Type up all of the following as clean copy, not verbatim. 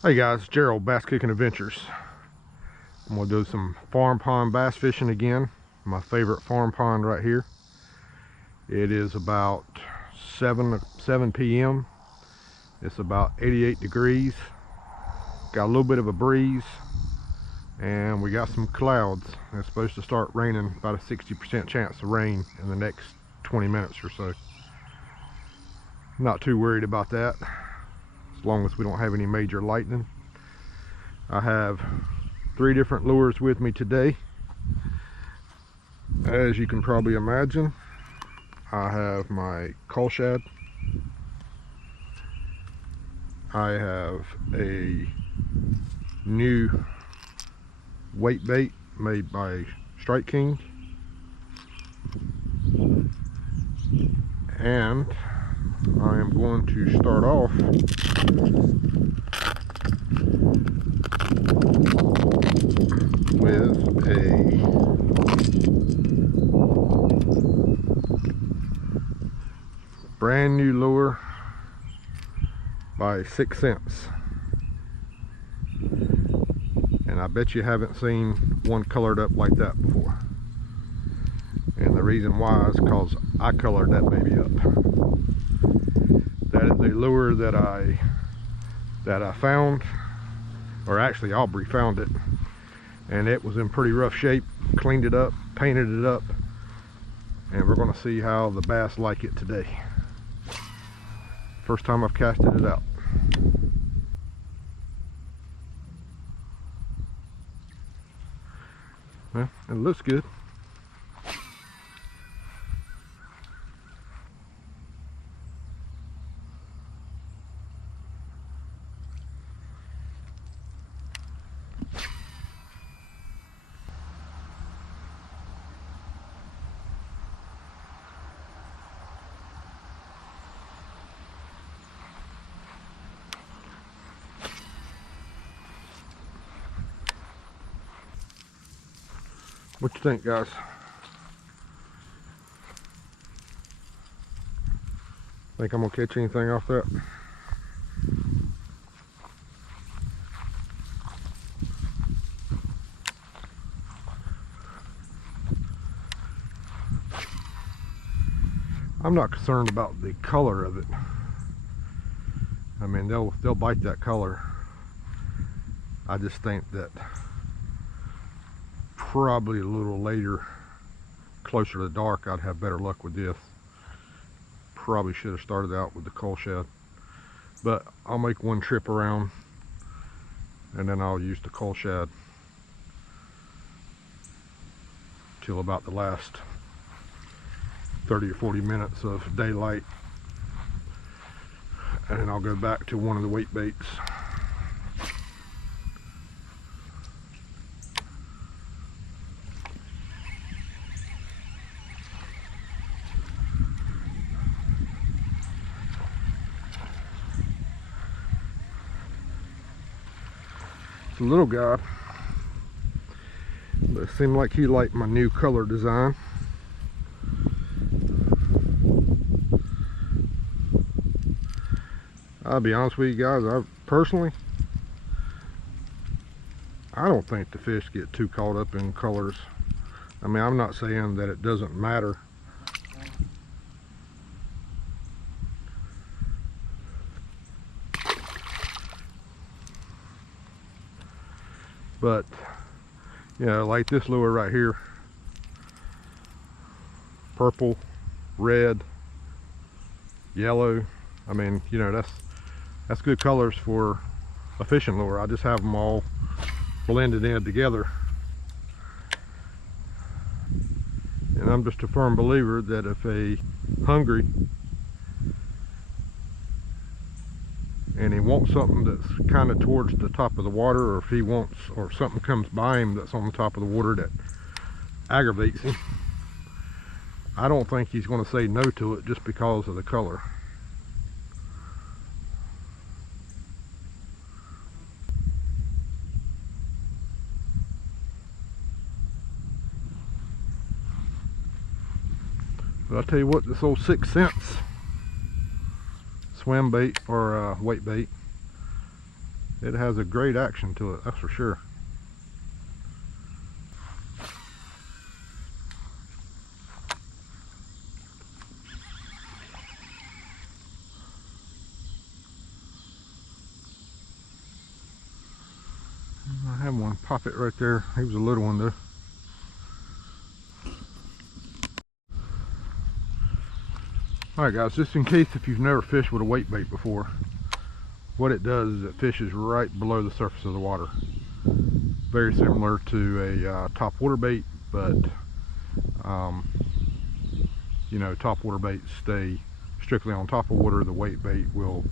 Hey guys, Gerald, Bass Kicking Adventures. I'm gonna do some farm pond bass fishing again. My favorite farm pond right here. It is about 7 p.m. It's about 88 degrees. Got a little bit of a breeze, and we got some clouds. It's supposed to start raining, about a 60% chance of rain in the next 20 minutes or so. Not too worried about that, as long as we don't have any major lightning. I have 3 different lures with me today. As you can probably imagine, I have my cullshad. I have a new wakebait made by StrikeKing, and I am going to start off with a brand new lure by 6 cents, and I bet you haven't seen one colored up like that before. And the reason why is because I colored that baby up. That is a lure that I found, or actually Aubrey found it, and it was in pretty rough shape. Cleaned it up, painted it up, and we're going to see how the bass like it today. First time I've casted it out. Well, it looks good. What you think, guys? Think I'm gonna catch anything off that? I'm not concerned about the color of it. I mean, they'll bite that color. I just think that probably a little later, closer to dark, I'd have better luck with this. Probably should have started out with the cullshad, but I'll make one trip around and then I'll use the cullshad till about the last 30 or 40 minutes of daylight, and then I'll go back to one of the weight baits. It's a little guy, but it seemed like he liked my new color design. I'll be honest with you guys, I don't think the fish get too caught up in colors. I mean, I'm not saying that it doesn't matter, but you know, like this lure right here, purple, red, yellow, I mean, you know, that's good colors for a fishing lure. I just have them all blended in together, and I'm just a firm believer that if a hungry and he wants something that's kind of towards the top of the water, or if he wants, or something comes by him that's on the top of the water that aggravates him, I don't think he's going to say no to it just because of the color. But I'll tell you what, this old 6 cents swim bait or weight bait it has a great action to it, that's for sure. I have one pop it right there. He was a little one though. Alright guys, just in case if you've never fished with a weight bait before, what it does is it fishes right below the surface of the water. Very similar to a top water bait, but you know, top water baits stay strictly on top of water. The weight bait will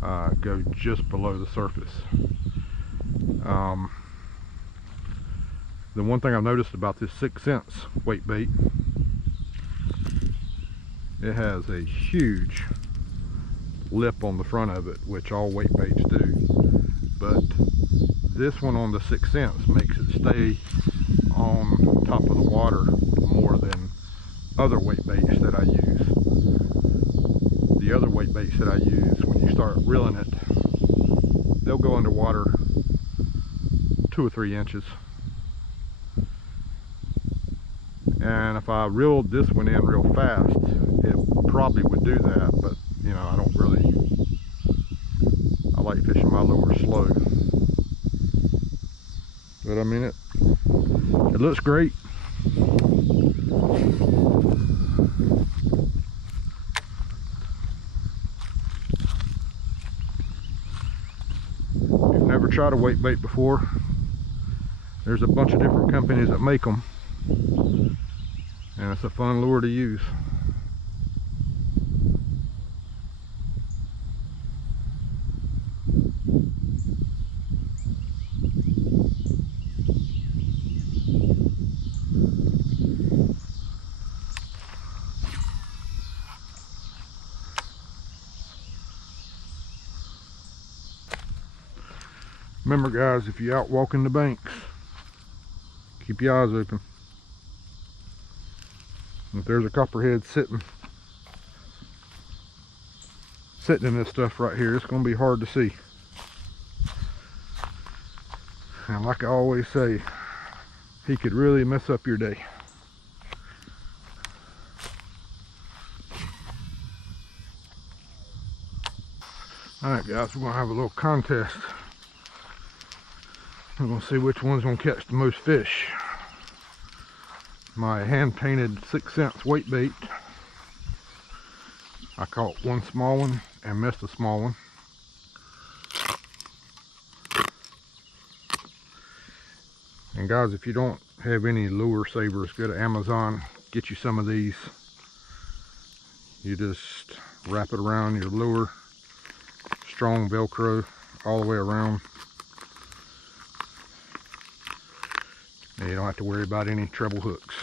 go just below the surface. The one thing I've noticed about this 6 cents weight bait, it has a huge lip on the front of it, which all weight baits do, but this one on the 6 cents makes it stay on top of the water more than other weight baits that I use. The other weight baits that I use, when you start reeling it, they'll go underwater 2 or 3 inches. And if I reeled this one in real fast, it probably would do that, but you know, I don't really, I like fishing my lure slow. But I mean, it looks great. If you've never tried a weight bait before, there's a bunch of different companies that make them, and it's a fun lure to use. Remember guys, if you're out walking the banks, keep your eyes open. If there's a copperhead sitting in this stuff right here, it's going to be hard to see. And like I always say, he could really mess up your day. Alright guys, we're going to have a little contest. We're going to see which one's going to catch the most fish. My hand painted 6 cents weight bait, I caught one small one and missed a small one. And guys, if you don't have any lure savers, go to Amazon, get you some of these. You just wrap it around your lure, strong Velcro all the way around. And you don't have to worry about any treble hooks.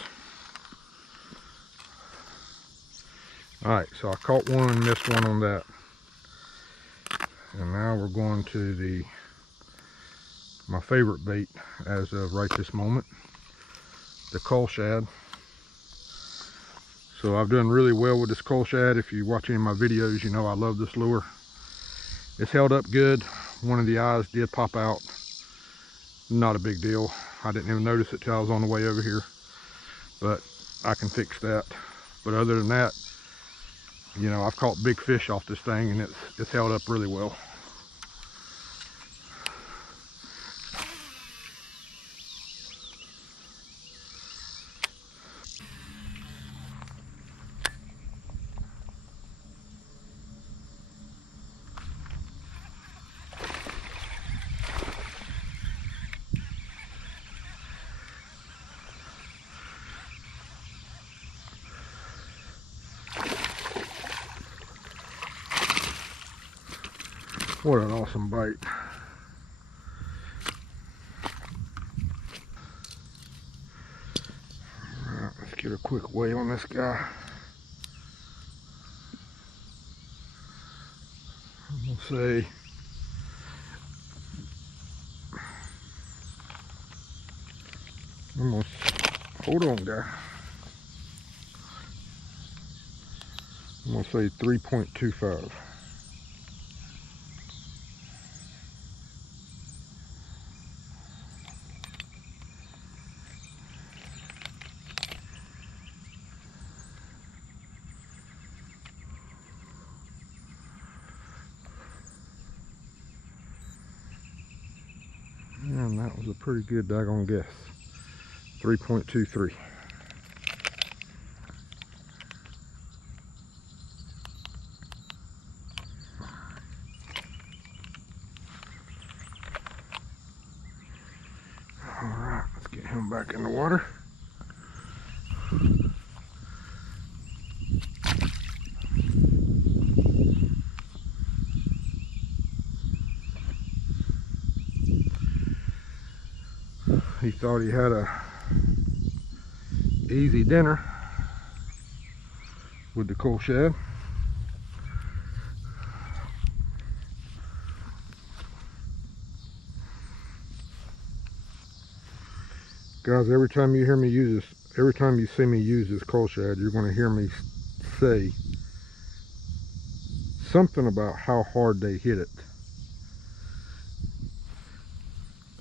Alright, so I caught one and missed one on that. And now we're going to my favorite bait as of right this moment, the cullshad. So I've done really well with this cullshad. If you watch any of my videos, you know I love this lure. It's held up good. One of the eyes did pop out. Not a big deal. I didn't even notice it till I was on the way over here, but I can fix that. But other than that, you know, I've caught big fish off this thing, and it's held up really well. What an awesome bite. Alright, let's get a quick weigh on this guy. I'm gonna say hold on guy. I'm gonna say 3.25. a pretty good daggone guess. 3.23. Alright, let's get him back in the water. He thought he had a easy dinner with the cullshad. Guys, every time you hear me use this, every time you see me use this cullshad, you're going to hear me say something about how hard they hit it.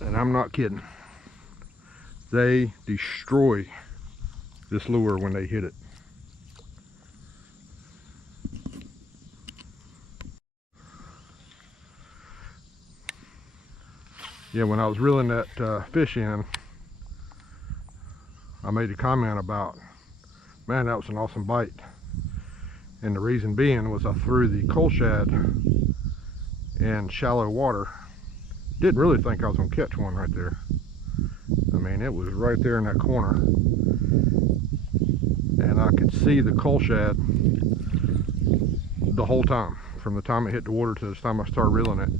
And I'm not kidding. They destroy this lure when they hit it. Yeah, when I was reeling that fish in, I made a comment about, man, that was an awesome bite. And the reason being was I threw the cullshad in shallow water. Didn't really think I was going to catch one right there. I mean, it was right there in that corner. And I could see the cullshad the whole time, from the time it hit the water to the time I started reeling it.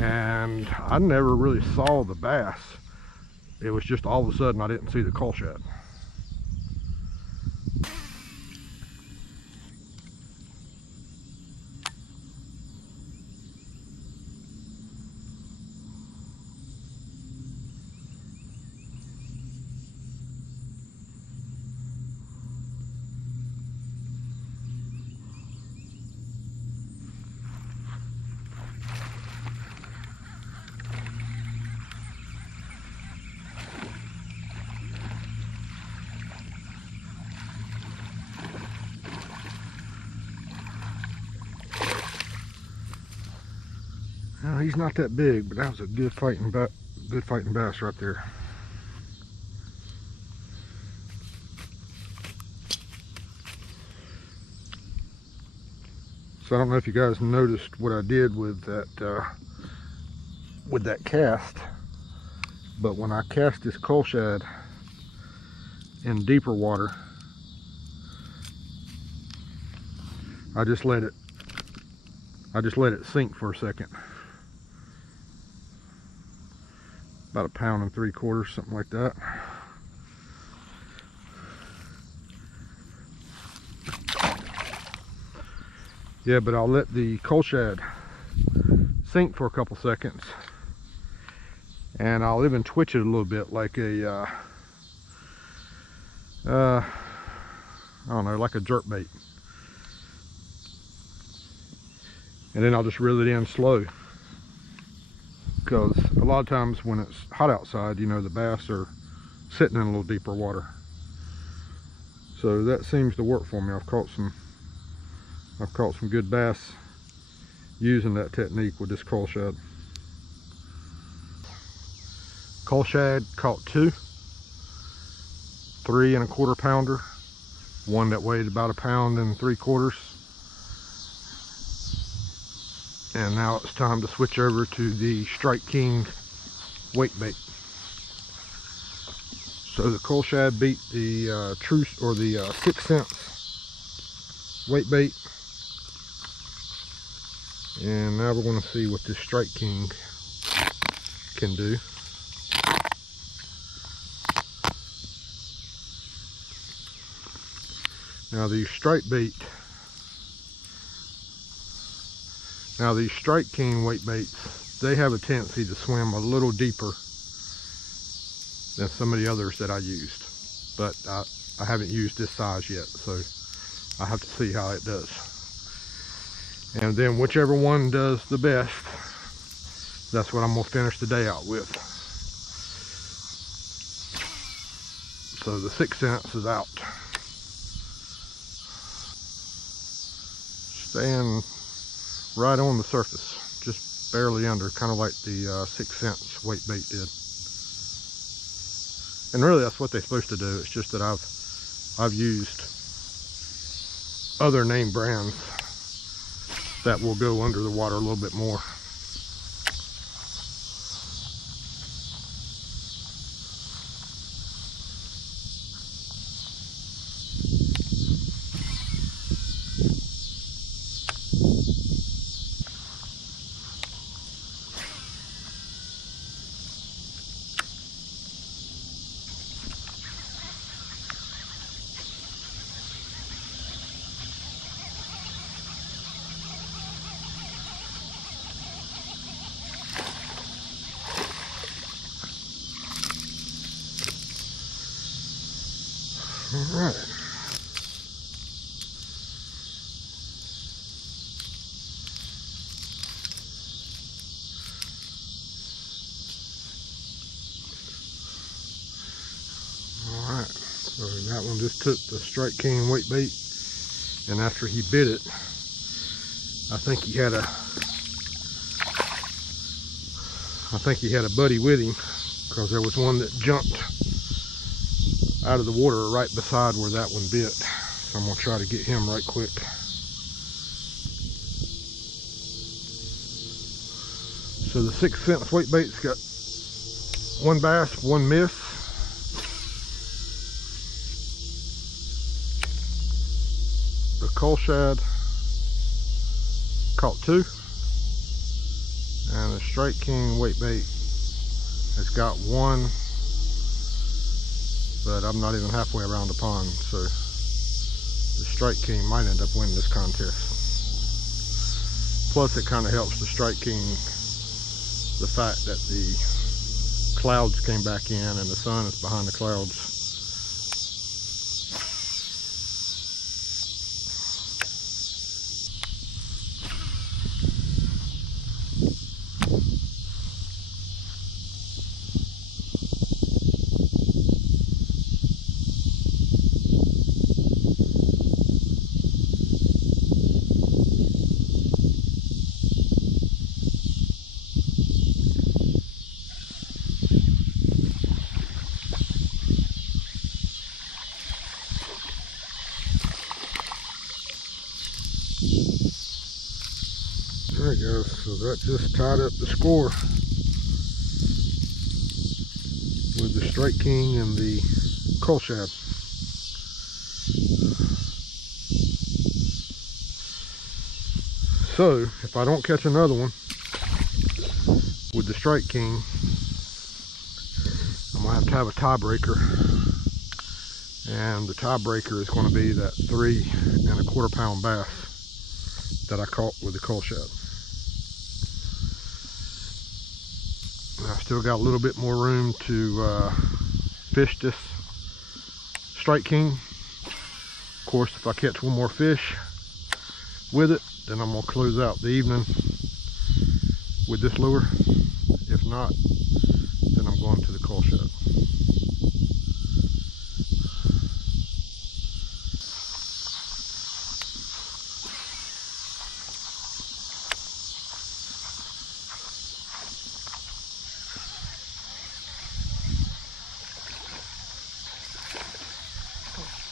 And I never really saw the bass. It was just all of a sudden I didn't see the cullshad. Now, he's not that big, but that was a good fighting bass right there. So I don't know if you guys noticed what I did with that cast, but when I cast this cullshad in deeper water, I just let it sink for a second. About 1 3/4 pounds, something like that. Yeah, but I'll let the cullshad sink for a couple seconds, and I'll even twitch it a little bit like a I don't know, like a jerk bait, and then I'll just reel it in slow. Because a lot of times when it's hot outside, you know, the bass are sitting in a little deeper water. So that seems to work for me. I've caught some good bass using that technique with this cullshad. Cullshad caught 2 3 1/4 pounder, one that weighed about 1 3/4 pounds. And now it's time to switch over to the StrikeKing wakebait. So the cullshad beat the truce, or the 6 cents wakebait. And now we're going to see what this StrikeKing can do. Now these StrikeKing weight baits, they have a tendency to swim a little deeper than some of the others that I used. But I haven't used this size yet, so I have to see how it does. And then whichever one does the best, that's what I'm going to finish the day out with. So the 6 cents is out. Staying right on the surface, just barely under, kind of like the 6 cents weight bait did. And really that's what they're supposed to do. It's just that I've used other name brands that will go under the water a little bit more. All right. Alright, so that one just took the StrikeKing weight bait, and after he bit it, I think he had a buddy with him, because there was one that jumped out of the water right beside where that one bit. So I'm gonna try to get him right quick. So the 6 cents weight bait's got 1 bass, 1 miss. The cullshad caught 2, and the StrikeKing weight bait has got 1, but I'm not even halfway around the pond, so the StrikeKing might end up winning this contest. Plus it kind of helps the StrikeKing, the fact that the clouds came back in and the sun is behind the clouds. There it goes. So that just tied up the score with the StrikeKing and the cullshad. So if I don't catch another one with the StrikeKing, I'm gonna have a tiebreaker, and the tiebreaker is going to be that 3 1/4 pound bass that I caught with the cullshad. I still got a little bit more room to fish this StrikeKing. Of course, if I catch one more fish with it, then I'm going to close out the evening with this lure. If not, then I'm going to the cullshad.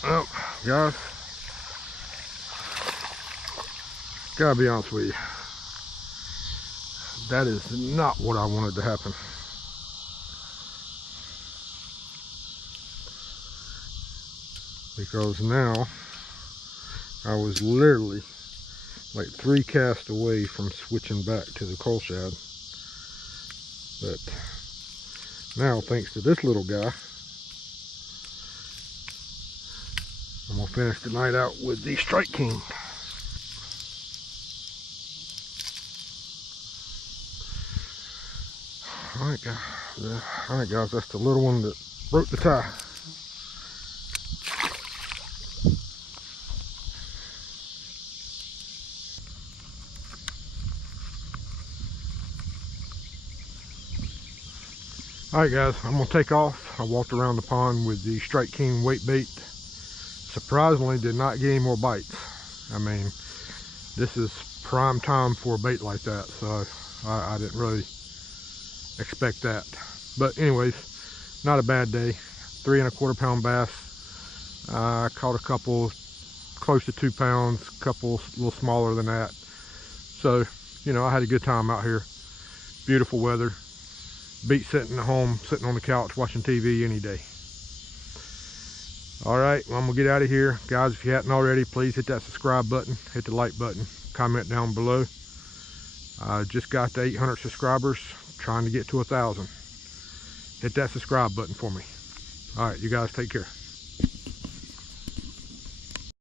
Well, guys, gotta be honest with you, that is not what I wanted to happen. Because now I was literally like 3 casts away from switching back to the cullshad, but now thanks to this little guy, I'm gonna finish the night out with the StrikeKing. Alright guys, that's the little one that broke the tie. Alright guys, I'm gonna take off. I walked around the pond with the StrikeKing weight bait. Surprisingly, did not get any more bites. I mean, this is prime time for a bait like that, so I didn't really expect that. But anyways, not a bad day. 3 1/4 pound bass. I caught a couple close to 2 pounds, a couple a little smaller than that. So, you know, I had a good time out here. Beautiful weather. Beat sitting at home, sitting on the couch watching TV any day. All right, well, I'm gonna get out of here. Guys, if you hadn't already, please hit that subscribe button, hit the like button, comment down below. I just got to 800 subscribers, trying to get to 1,000. Hit that subscribe button for me. All right, you guys take care.